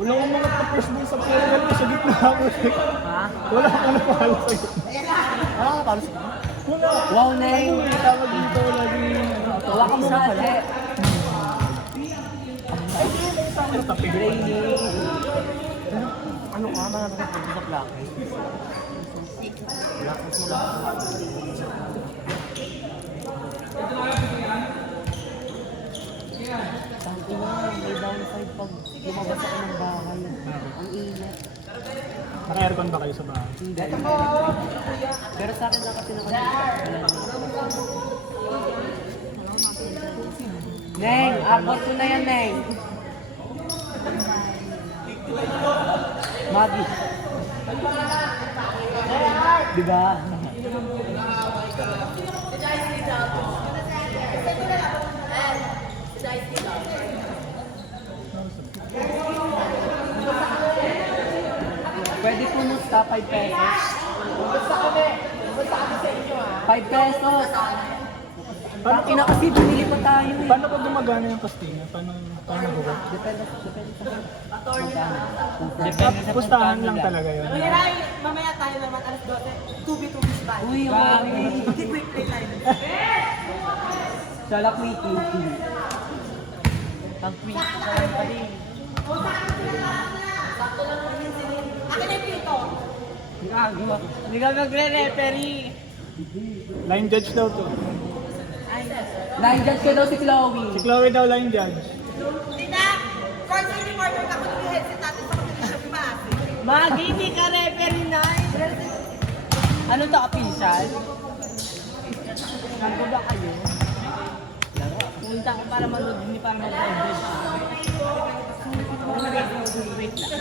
Wala akong mga tapos din sa player ko sa gitna ako. Ha? Wala akong napahalo sa gitna. Ah, paano sa Wala. Wow, Neng! Tawag dito lagi. Tawa ka muna pala. Ay, hindi mo kasama na tapig. Ano ka? Marami ka pwede sa plake. Lakas mo lang. Tanti na, may downside pag lumabas ako ng bahay. Ang init. Naka-aircon ba kayo sa bahay? Hindi. Pero sa akin lang kasi Neng, abot ko na yan, Neng. Maggie. Diba? Pwede po mo sa 5 pesos. 5 pesos. Paano Ina kasi bumili pa tayo eh. Paano pag gumagana yung pastina? Paano nag-work? Depende sa magkano. Pustahan lang talaga yun. Ray, mamaya tayo naman alas 12, 2B2B's ba? Uy, okay. Quick play tayo. Salak may kitty. Ang quick sa lang pa rin. Akin na yung pito. Hindi ka magre-referee. Line judge daw to. Line judge ka daw si Chloe. Si Chloe daw line judge. Tita, first in order ka kung yung headset natin sa competition ba? Magi, hindi ka referee na. Ano to, official? Nandun ba kayo? Punta ko para manood, hindi para mag-audio. Wait lang.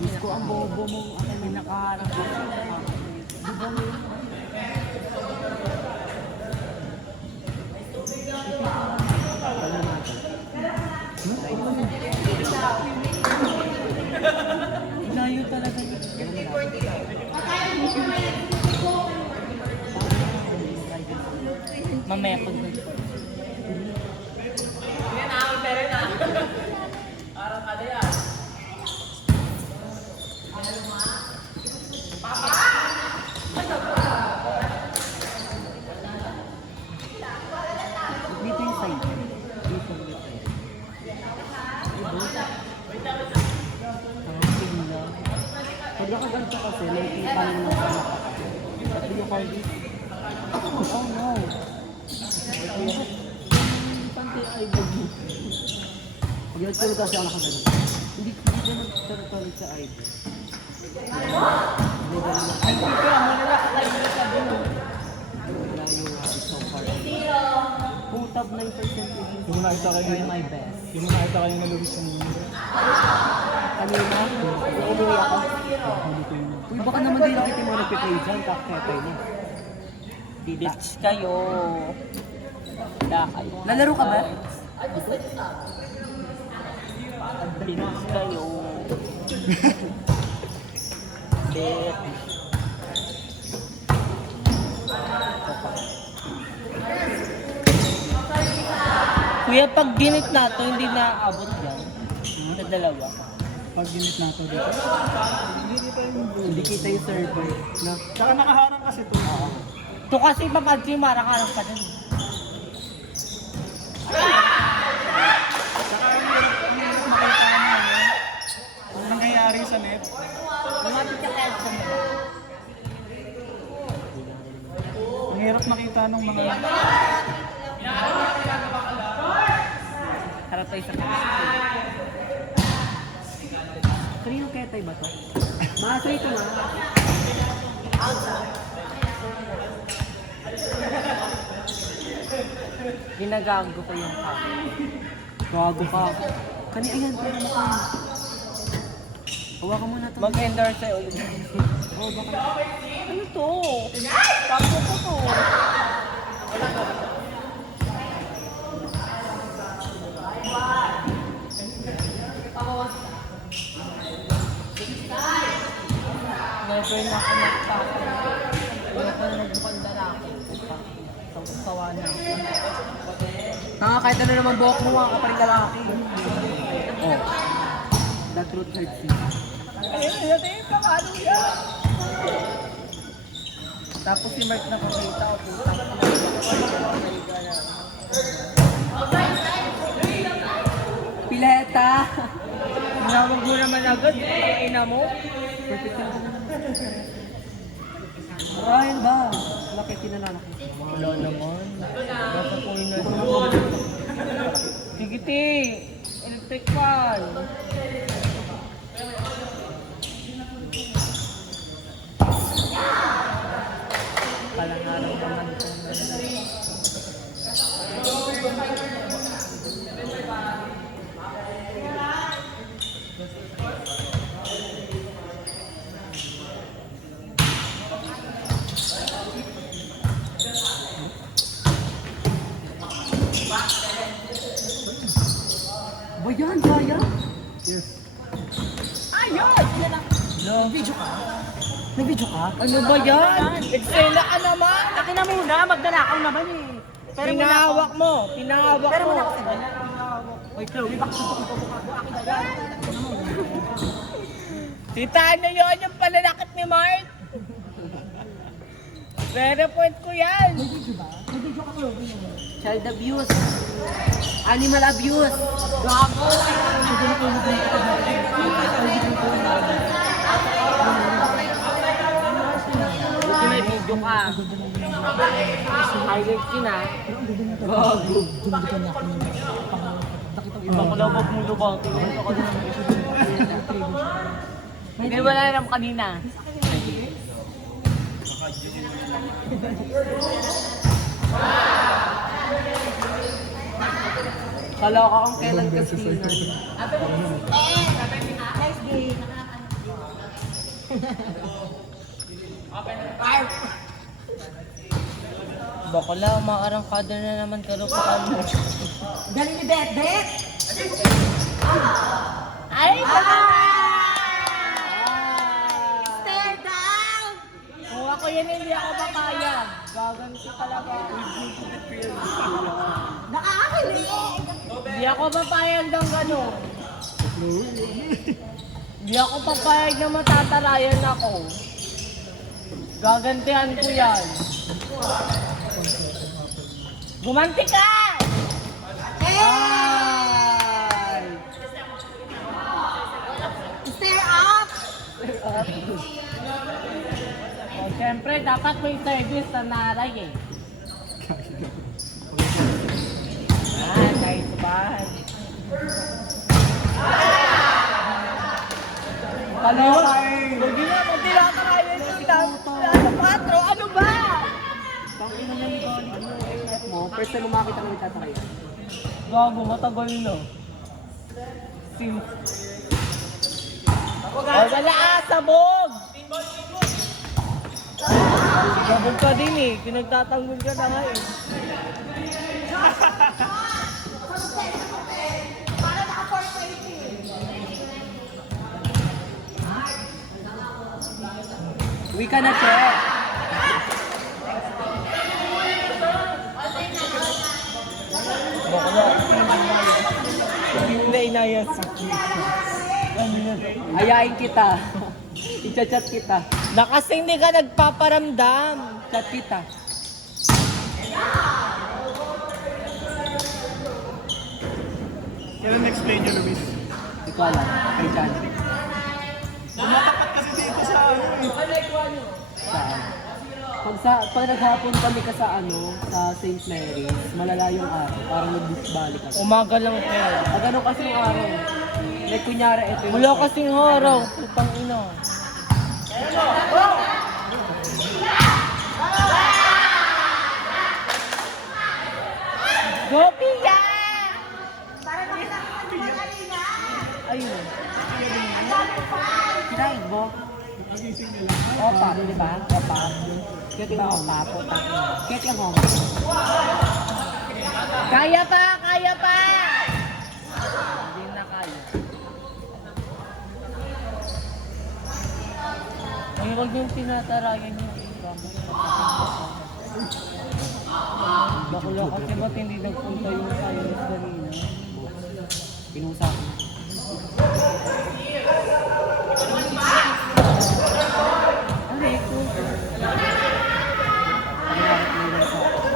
Diyos ko, ang bobo mo. Ako may nakaharap ko. Di ba mo? Layo talaga yun. Mamaya pag dito yung side. Dito yung side. Ang tingla. Pag nakaganto kasi, nakikita mo na sa mata. Sabi niyo call this. Oh no. Tanti ay bagi. Pag nagtulog kasi ako nakaganto. Hindi ka nagtulog sa ID. Ay, hindi ka. Manalakay mo sa bulo. Wala yung so hard. Putab 9% Yung nakita kayo, try my best. yung nakita kayo na Luis yung Kanina, umuwi ako. Uy, baka naman din nakita mo nagpiplay dyan, kaketay mo. Bitch kayo. Kayo. Lalaro ka ba? Bitch kayo. Bitch. Kuya, pag ginit na to, hindi naaabot yan. Sa dalawa. pag ginit na ito dito. Hindi kita yung server. No? Tsaka nakaharang kasi ito. Ito kasi papansin, marang-arang pa dun. Tsaka ang hirap makita mo ano nangyayari sa net. Lumapit ka kaya sa mga. Ang hirap makita nung mga Harap tayo sa kasi. Kanino kaya tayo ba to? Maasay ito na. Ginagago ko yung kaka. Gago ka. Kanina yan, pero mo ka. Hawakan mo na to. Mag-endorse sa'yo ulit. Oh, baka. Ano to? Tapo ko to. Never na ako nagpapalala. Wala ko na nagbukang lalaki. Sawa na ako. Kahit ano naman buhok mo, mga kapaling lalaki. Oh. The truth hurts you. Ayun, paano yan? Tapos si Mark nakakita ko po. Pileta! Tinawag mo naman agad, ina mo. Ryan ba? Laki kinananaki. Wala naman. Baka po yun na. Sige, ti. Electric fan. Kalangaran naman itong Ba yan, Jaya? Yes. Ayun! Yan ang... Nag-video ka? Nag-video ka? Ano ba yan? Eksena ka naman. Akin na muna, magdanakaw naman eh. Pinahawak mo. Pinahawak Pero mo. muna kasi. Oy, Chloe, bakit ito ko akin na yan? Titaan nyo yun yung pananakit ni Mark. Pero point ko yan. Nag-video ka, Chloe. Child abuse. Animal abuse. Gago! Buti may video ka. Highlight yun ah. Gago. Ibang kulabog mo lubati. Hindi wala naman kanina. Kala ka kung kailan Castina. Nice day. Bakala, umaarang kada na naman karupakan mo. Galing ni Bet, Bet! Ay! Stare down! Kung ako yan, hindi ako papayag. Gaganti talaga. Nakakakilig! Hindi ako papayag ng gano'n. Hindi ako papayag na matatarayan ako. Gagantihan ko yan. Gumanti ka! Hey! Stare up! O, siyempre, dapat may service na naray eh. Nice one. Kaloka eh. Hindi na, kung tinatarayan yung patro, ano ba? Pang ina na yung galing mo, FF mo. First time umakita na nagtatakay. Gago, matagal na. Wala sabog! Sabog ka din eh, pinagtatanggol ka na nga eh. Para naka-420 eh. Uwi ka na, Che. Bakla, hindi na inayas. Ayain kita. I-chat kita. Na kasi hindi ka nagpaparamdam. Chat kita. Kailan explain nyo, Luis? Hindi ko alam. Kay Chan. Lumatapat kasi dito sa ano eh. Saan? Pag naghapon kami ka sa St. Mary's, malala yung araw. Parang nag-balik ako. Umaga lang kayo. Pag ano kasi yung araw, like kunyari ito yung... Wala kasing araw. Putang ina. Go, Pia! Para makita ko ang mga kanina. Ayun. Kinain mo? Opa, di ba? Opa. Kaya ba opa? Puta. Kaya yung home. Kaya pa! Kaya pa! Hindi na kaya. Ay, huwag yung tinatarayan yung iba mo. Bakula kasi ba't hindi nagpunta yung finals kanina? Pinusapan. Aray ko.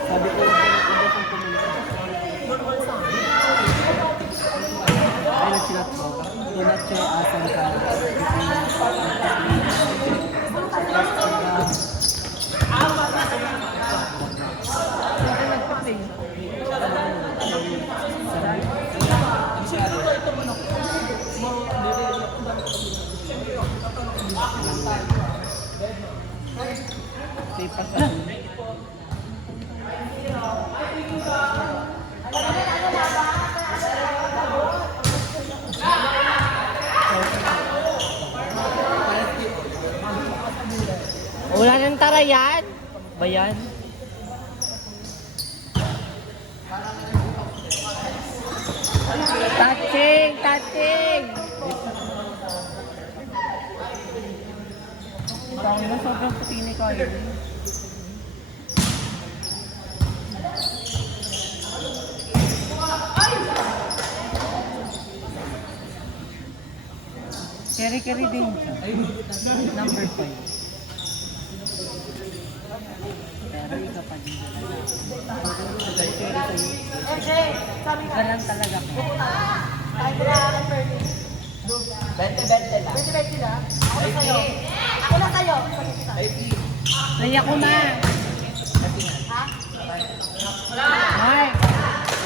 Sabi ko lang pinagpunta sa pumunta. Ay, nagsilat ko. Tunat siya asan ka. Sipas ka. Wala nang tarayan. Bayan. Touching! Touching! Tangin na sobrang puti ni Kylie. Keri-keri din siya. Number 5. Pero ikaw pa din dalaga. Galang talaga ko. Ako na sa'yo. Naya ko na. Mike!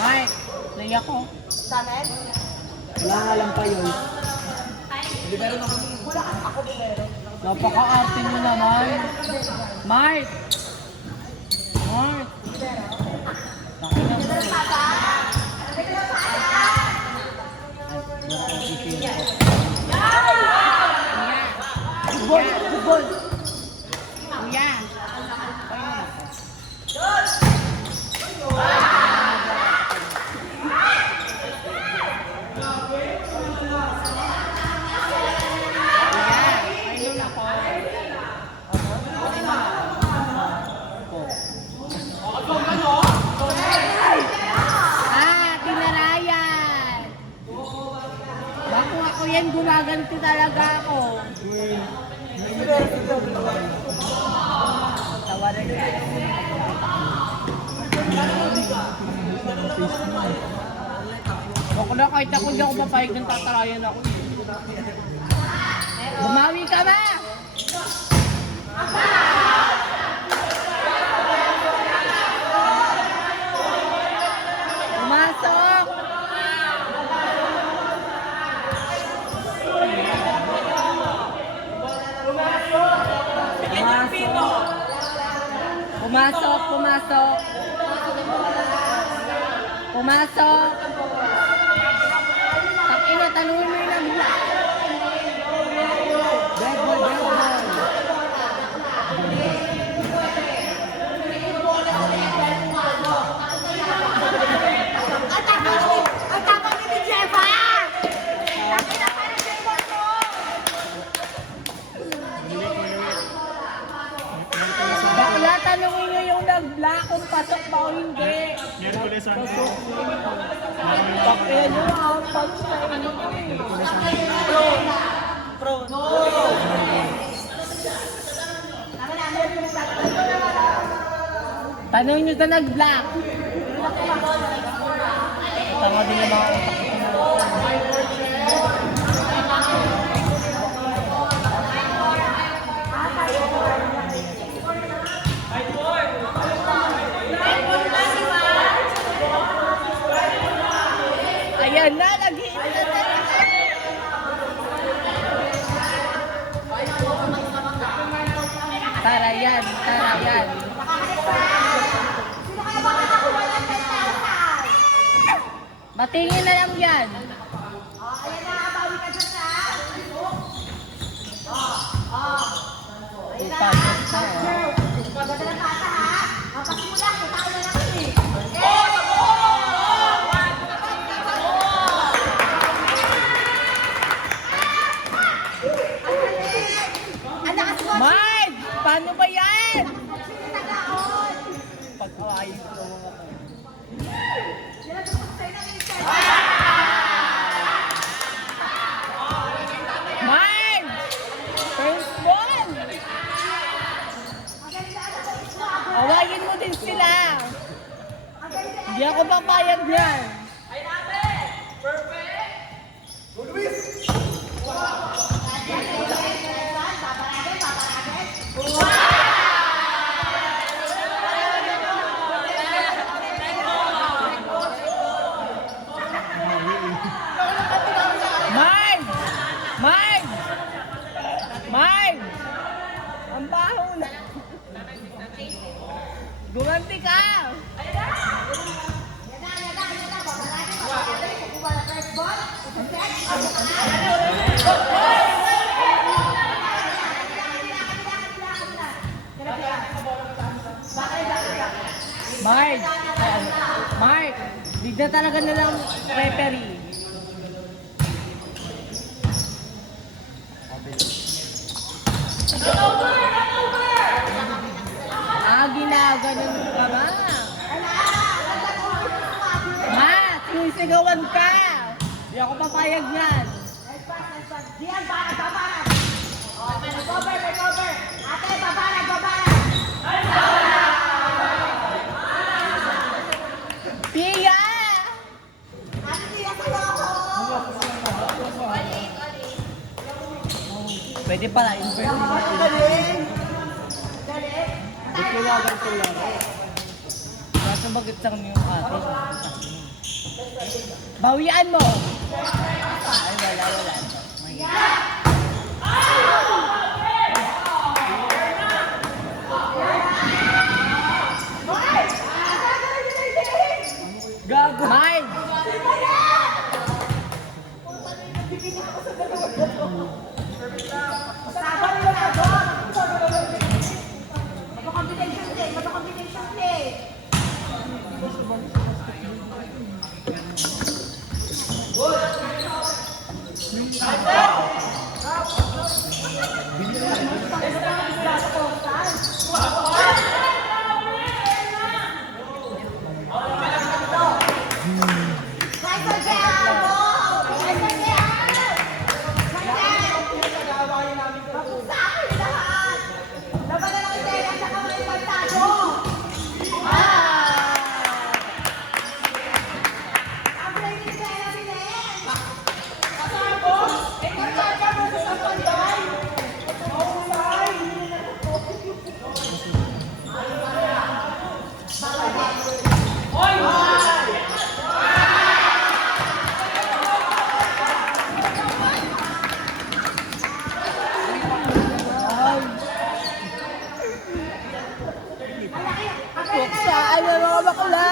Mike! Naya ko. Sa amin? Wala nga lang pa yun. Napaka-arte mo naman. Mike! Mike! Laki na mo. Bugol! Bugol! Kuya! Tinarayan! Bako ako yan, gumaganti talaga ako. Tawaran niya. Bako na kahit ako hindi ako mapahig ng tatarayan ako. Bumawi ka ba? Pumasok! Pumasok! Pumasok! Pumasok! Takina, tanungin mo yun ang Dead ball, dead ball. Ang tapang ni Jefa! Tapos na parang Jefa mo! Bakla, tanungin nyo yung nag-block kung pasok ba o hindi. Bakla nyo, punch na ano ko eh. Pro, no! Tanungin nyo sa nag-block. Tama din yung mga utak. Ayan na, nag-iinit na talaga. Tara yan, tara yan. Matingin na lang yan. Ayan na, bawi ka dyan ha. Ipasok na. Ganda ng bata ha. Pasimula, kita ko na lang eh. Mark! Paano ba yan? Tagaon! Pag-awayin Mark! Mark! Bigla talaga nilang referee. Ginaganon ka ba? Ma! Sinisigawan ka! Hindi ako papayag yan. Diyan, babaran! Recover! Ate, babaran! Pia! Ate, Tia, sa'yo ako! Pwede pala, in-person. Galing! Ikiwagan ko lang. Kaso bakit sang yung ate? Bawian mo! Ay, wala. Gago! Mine! Mag-combination play! Saan na mga bakla?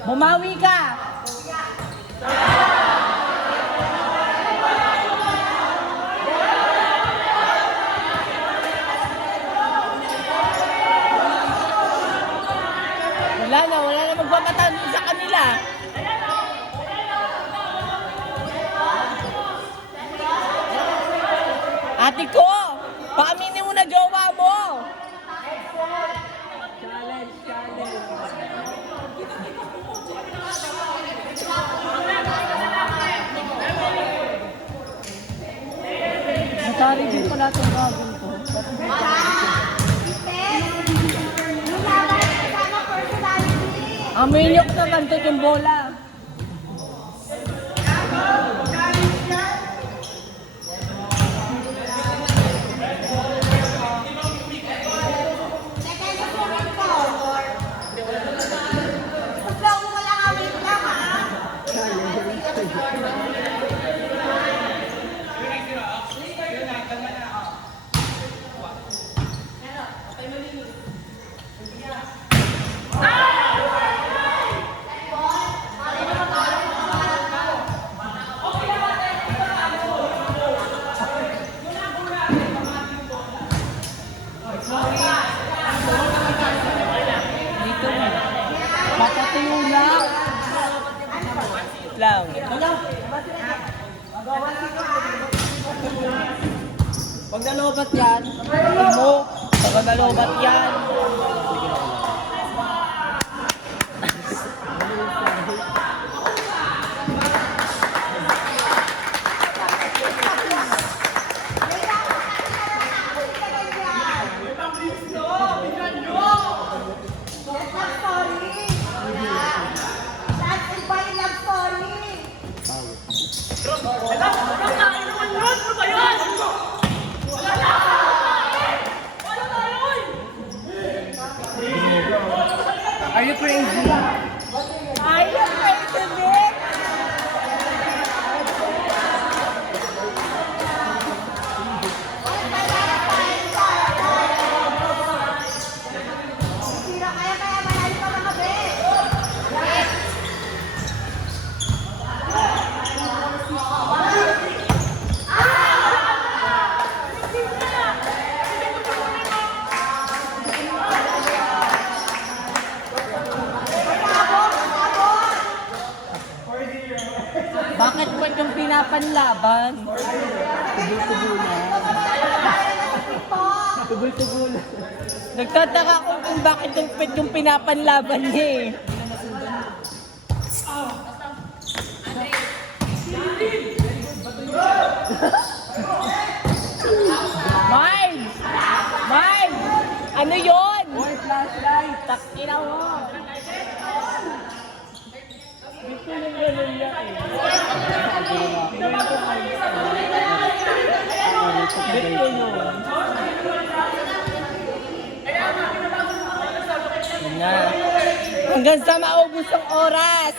Bumawi ka! Wala na magpapatalo sa kanila. Ate ko, paaminin mo na jowa mo. Natari din pala itong gagawin ko. Aminyok naman ito yung bola. Papatuyo lang. Lang. Pag nalobat yan, mo. Pag nalobat yan. Wala! laban. Tubul-tubul na. Nagtataka ko kung bakit yung pet yung pinapanlaban niya eh. Mine! Mine! Ano yun? Boy, flashlight! Takina mo! Gusto yung ganun niya eh. Gusto yun. Nga. Hanggang sa maubos ang oras.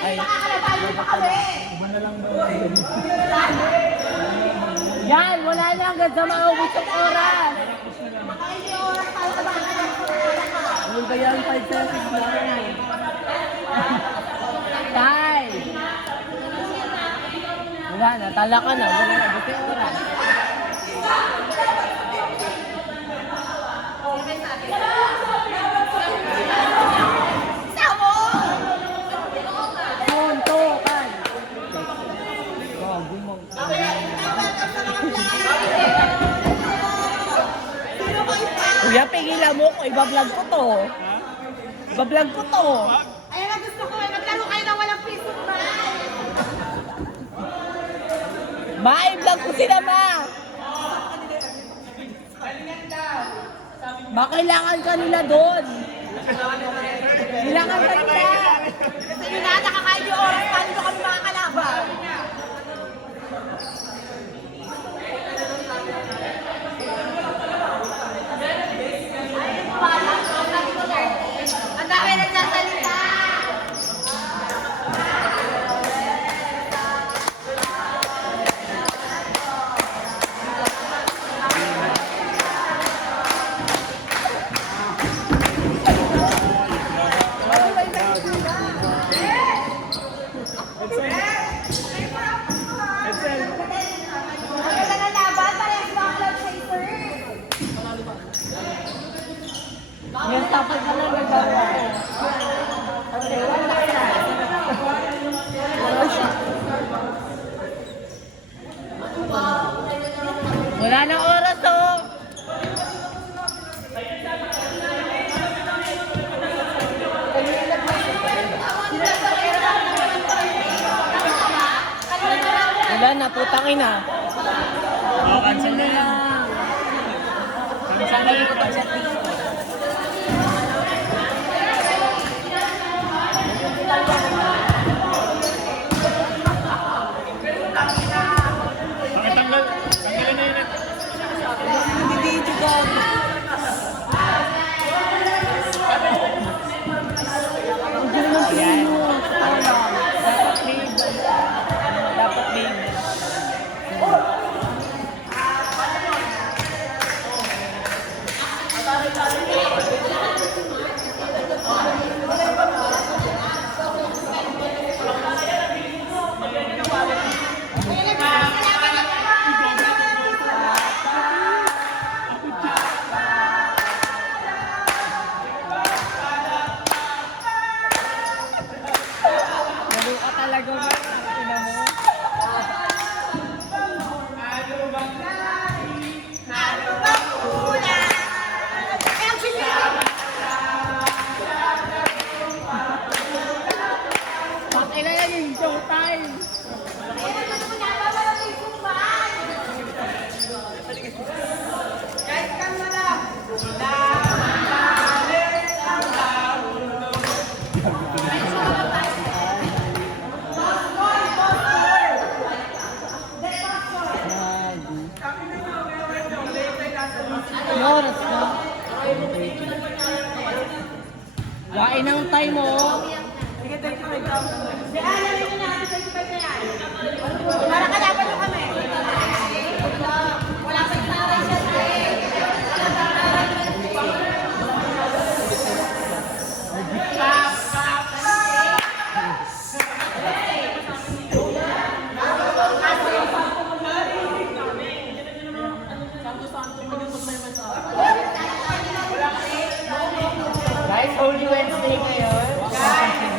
Ay. Yan, wala na hanggang sa maubos ang oras. Ano ba yan? 5 pesos lang. Tay! Wala na, tala ka na. Wala na, buti oras. Suntukan! Gagoy mo. Kuya, pigilan mo ko. Ibablog ko to. Ibablog ko to. Ayan ang gusto ko. Maglaro kayo na walang piso ba? Ma-vlog ko sila, ma! Kailangan ka nila doon. Kailangan ka nila. Kasi yun na, nakakain yung oras. Paano nyo kami makakalaban? Ang dami nagsasalita! Ano na nalaban? Parehas mga club chaser. Yung tapos ka lang naglaro ako. Okay, wala na. Wala na oras oh. Wala na, putang ina. Oh, cancel na yan. Cancel na yung pag-chat dito. Pakitanggal. Tanggalin na yun. Hindi ito gag. Ang gulo ng tingin mo. Dapat babe. Dapat babe. Lalo ka talaga ba? Ina mo. Pakila yan yung showtime. Ano oras na? Wain ang time mo. Para kalaban nyo kami. Wala pa yung Guys, Holy Wednesday ngayon.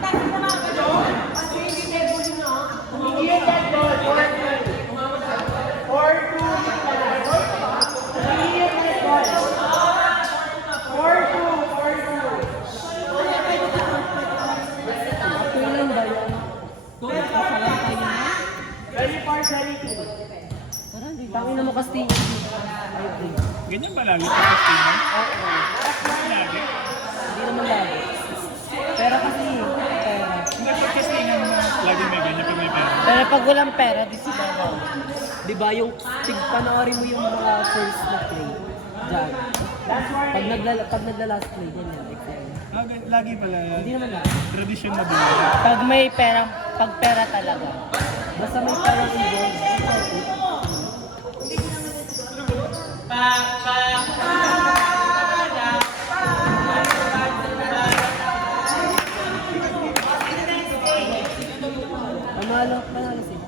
Tapos na mga ganun. Kasi hindi dead ball yun ah. Hindi yung dead ball. 4-2. 4-2. Hindi yung dead ball. 4-2. 4-2. Kailan ba yan? Very far, very good. Parang di. Tangin mo Castillo. Ay, Ganyan ba lagi sa Castillo? Lagi? hindi naman lagi. Pero kasi, pera. Hindi pag Castillo lagi may ganyan pag may pera. Pero pag walang pera, di sila ba? Di ba yung panoorin mo yung mga first na play? Diyan. Pag nagla-last play, ganyan. Lagi pala yan. Hindi naman lagi. Tradisyon na din. Pag may pera, pag pera talaga. Basta may parang involved. Panalo sila.